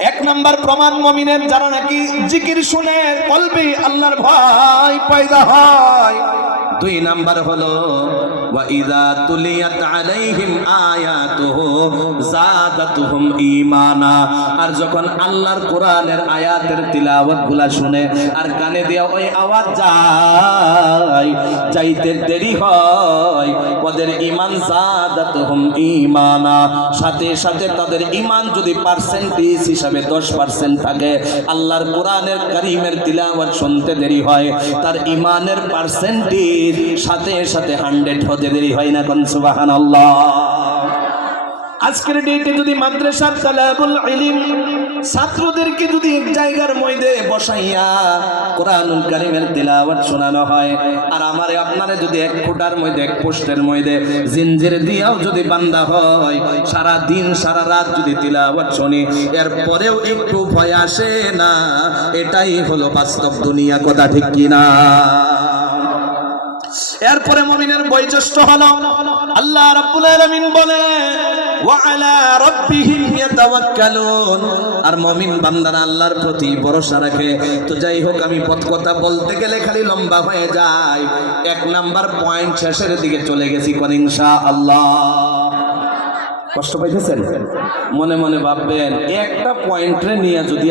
এক নাম্বার প্রমাণ মমিনের যারা নাকি জিকির শুনে কলবে আল্লাহর ভয় পয়দা হয়। দুই নাম্বার হলো ওয়াইদা তুলিয়াত আলাইহিম আয়াতুহু জাদাতুহুম ঈমানা। আর যখন আল্লাহর কোরআনের আয়াতের তিলাওয়াতগুলা শুনে আর কানে দিয়া ওই আওয়াজ যায়, যাইতে দেরি হয়, ওদের ঈমান জাদাতুহুম ঈমানা। সাথে সাথে তাদের ঈমান যদি পার্সেন্টেজ হিসাবে 10% থাকে, আল্লাহর কোরআনের কারীমের তিলাওয়াত শুনতে দেরি হয়, তার ঈমানের পার্সেন্টেজ সাথে সাথে 100 হতে দেরি হয় না কোন, সুবহানাল্লাহ। আজকের ডেটে যদি মাদ্রাসার তালাবুল ইলিম ছাত্রদেরকে যদি এক জায়গার মধ্যে বসাইয়া কোরআনুল কারিমের তেলাওয়াত শোনানো হয়, আর আমারে আপনারে যদি এক ফুটার মধ্যে এক পোস্টের মধ্যে জিনজির দিয়াও যদি বান্দা হয়, সারা দিন, সারা রাত যদি তিলাওয়াত শুনি এর পরেও একটু ভয় আসে না, এটাই হলো বাস্তব দুনিয়া, কথা ঠিক কিনা? এরপরে মুমিনের বয়োজ্যেষ্ঠ হলো আল্লাহ রাব্বুল আলামিন বলে আর মুমিন বান্দারা আল্লাহর প্রতি ভরসা রাখে। তো যাই হোক, আমি পথ কথা বলতে গেলে খালি লম্বা হয়ে যায়। এক নাম্বার পয়েন্ট শেষের দিকে চলে গেছি কোন ইনশাআল্লাহ। কষ্ট পাইতেছেন? মনে মনে ভাববেন, একটা পয়েন্টে নিয়ে যদি